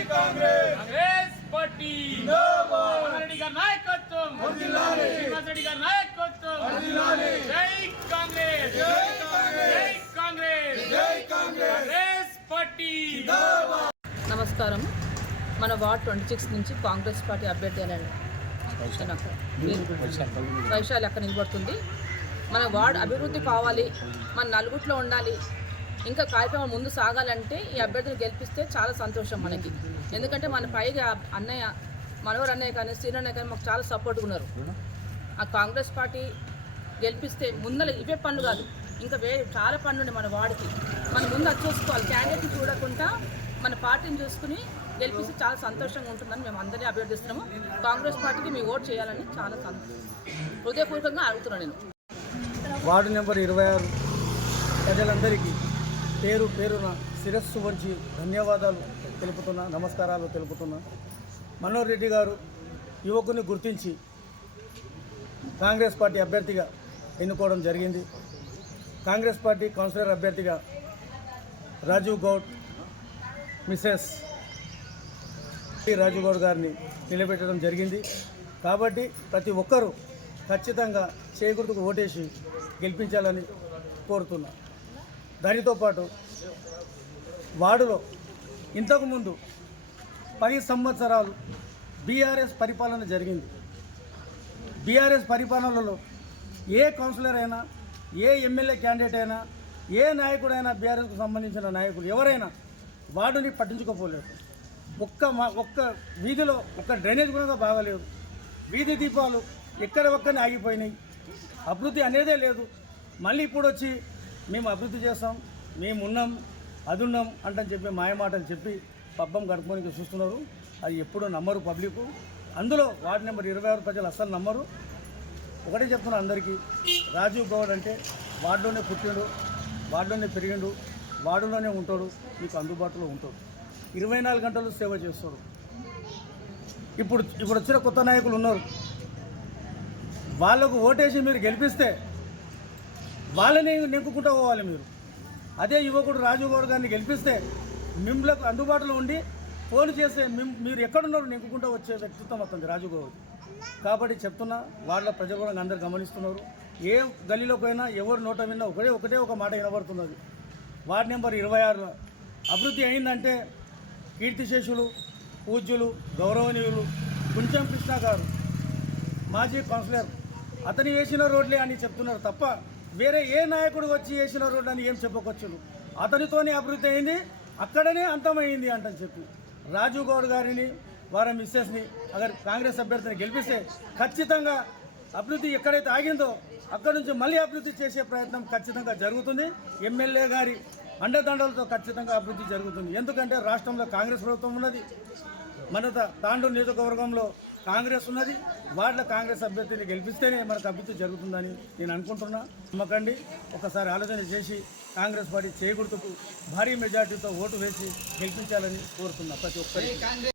Congress. Party. Reddy గారి నాయకత్వం. శ్రీనివాస్ రెడ్డి గారి నాయకత్వం. జై కాంగ్రెస్. జై కాంగ్రెస్. కాంగ్రెస్. పార్టీ. నమస్కారం. మన వార్డ్ ట్వంటీ సిక్స్ నుంచి కాంగ్రెస్ పార్టీ అభ్యర్థి అని వైశాలి అక్కడ నిలబడుతుంది. మన వార్డ్ అభివృద్ధి కావాలి. మన నలుగుట్లో ఉండాలి. ఇంకా కార్యక్రమం ముందు సాగాలంటే ఈ అభ్యర్థిని గెలిపిస్తే చాలా సంతోషం మనకి. ఎందుకంటే మన పైగా అన్నయ్య మనవరు అన్నయ్య కానీ సీనియర్ అన్నయ్య కానీ మాకు చాలా సపోర్ట్గా ఉన్నారు. ఆ కాంగ్రెస్ పార్టీ గెలిపిస్తే ముందర ఇవే పనులు కాదు ఇంకా వే చాలా పనులు ఉన్నాయి మన వాడికి మన ముందు అది చూసుకోవాలి. క్యాండిడేట్ని చూడకుండా మన పార్టీని చూసుకుని గెలిపిస్తే చాలా సంతోషంగా ఉంటుందని మేము అందరినీ అభ్యర్థిస్తున్నాము. కాంగ్రెస్ పార్టీకి మీ ఓటు చేయాలని చాలా సంతోషం హృదయపూర్వకంగా అడుగుతున్నాను నేను. వార్డు నెంబర్ ఇరవై ఆరు. ప్రజలందరికీ పేరు పేరున శిరస్సు వంచి ధన్యవాదాలు తెలుపుతున్నా నమస్కారాలు తెలుపుతున్నా. మనోహర్ రెడ్డి గారు యువకుని గుర్తించి కాంగ్రెస్ పార్టీ అభ్యర్థిగా ఎన్నుకోవడం జరిగింది. కాంగ్రెస్ పార్టీ కౌన్సిలర్ అభ్యర్థిగా రాజీవ్ గౌడ్ మిసెస్ టి రాజీవ్ గౌడ్ గారిని నిలబెట్టడం జరిగింది. కాబట్టి ప్రతి ఒక్కరూ ఖచ్చితంగా చేకూర్తుకు ఓటేసి గెలిపించాలని కోరుతున్నాను దానితో పాటు వార్డులో ఇంతకుముందు పది సంవత్సరాలు బీఆర్ఎస్ పరిపాలన జరిగింది. బీఆర్ఎస్ పరిపాలనలో ఏ కౌన్సిలర్ అయినా ఏ ఎమ్మెల్యే క్యాండిడేట్ అయినా ఏ నాయకుడైనా బీఆర్ఎస్కు సంబంధించిన నాయకుడు ఎవరైనా వార్డుని పట్టించుకోపోలేదు. ఒక్క మా ఒక్క వీధిలో ఒక్క డ్రైనేజ్ కూడా బాగలేదు. వీధి దీపాలు ఎక్కడ ఒక్కని ఆగిపోయినాయి. అభివృద్ధి అనేదే లేదు. మళ్ళీ ఇప్పుడు వచ్చి మేము అభివృద్ధి చేస్తాం మేము ఉన్నాం అది ఉన్నాం అంటని చెప్పి మాయమాటలు చెప్పి పబ్బం గడుపుకోనికి చూస్తున్నారు. అది ఎప్పుడూ నమ్మరు పబ్లిక్. అందులో వార్డు నెంబర్ ఇరవై ఆరు ప్రజలు అస్సలు నమ్మరు. ఒకటే చెప్తున్నా అందరికీ రాజీవ్ గౌడ్ అంటే వార్డులోనే పుట్టిండు వార్డులోనే పెరిగిండు వార్డులోనే ఉంటాడు మీకు అందుబాటులో ఉంటాడు. ఇరవై నాలుగు గంటలు సేవ చేస్తాడు ఇప్పుడు ఇప్పుడు వచ్చిన కొత్త నాయకులు ఉన్నారు. వాళ్ళకు ఓటేసి మీరు గెలిపిస్తే వాళ్ళని నెక్కుకుంటూ పోవాలి మీరు. అదే యువకుడు రాజుగౌడ్ గారిని గెలిపిస్తే మిమ్మలకు అందుబాటులో ఉండి ఫోన్ చేస్తే మిమ్ మీరు ఎక్కడున్నారు నెక్కుకుంటూ వచ్చే వ్యక్తిత్వం వస్తుంది రాజుగౌడ్ కాబట్టి చెప్తున్నా వాళ్ళ ప్రజలు కూడా అందరు గమనిస్తున్నారు. ఏ గల్లీలోకి పోయినా ఎవరు నోట విన్నా ఒకటే ఒకటే ఒక మాట వినబడుతున్నది. వార్డ్ నెంబర్ ఇరవై ఆరు అభివృద్ధి అయిందంటే కీర్తిశేషులు పూజ్యులు గౌరవనీయులు కుంచం కృష్ణ గారు మాజీ కౌన్సిలర్ అతను వేసిన రోడ్లే అని చెప్తున్నారు తప్ప వేరే ఏ నాయకుడు వచ్చి వేసిన రోడ్డు అని ఏం చెప్పకొచ్చును? అతనితోనే అభివృద్ధి అయింది అక్కడనే అంతమైంది అంటని చెప్పి రాజీవ్ గౌడ్ గారిని వారి మిస్సెస్ని అగర్ కాంగ్రెస్ అభ్యర్థిని గెలిపిస్తే ఖచ్చితంగా అభివృద్ధి ఎక్కడైతే ఆగిందో అక్కడ నుంచి మళ్ళీ అభివృద్ధి చేసే ప్రయత్నం ఖచ్చితంగా జరుగుతుంది. ఎమ్మెల్యే గారి అండదండలతో ఖచ్చితంగా అభివృద్ధి జరుగుతుంది. ఎందుకంటే రాష్ట్రంలో కాంగ్రెస్ ప్రభుత్వం ఉన్నది. మన తాండూరు నియోజకవర్గంలో కాంగ్రెస్ ఉన్నది వాళ్ళ కాంగ్రెస్ అభ్యర్థిని గెలిపిస్తేనే మనకు అభివృద్ధి జరుగుతుందని నేను అనుకుంటున్నా. నమ్మకండి ఒకసారి ఆలోచన చేసి కాంగ్రెస్ పార్టీ చేకూర్తుకు భారీ మెజార్టీతో ఓటు వేసి గెలిపించాలని కోరుతున్నా ప్రతి ఒక్కరికి.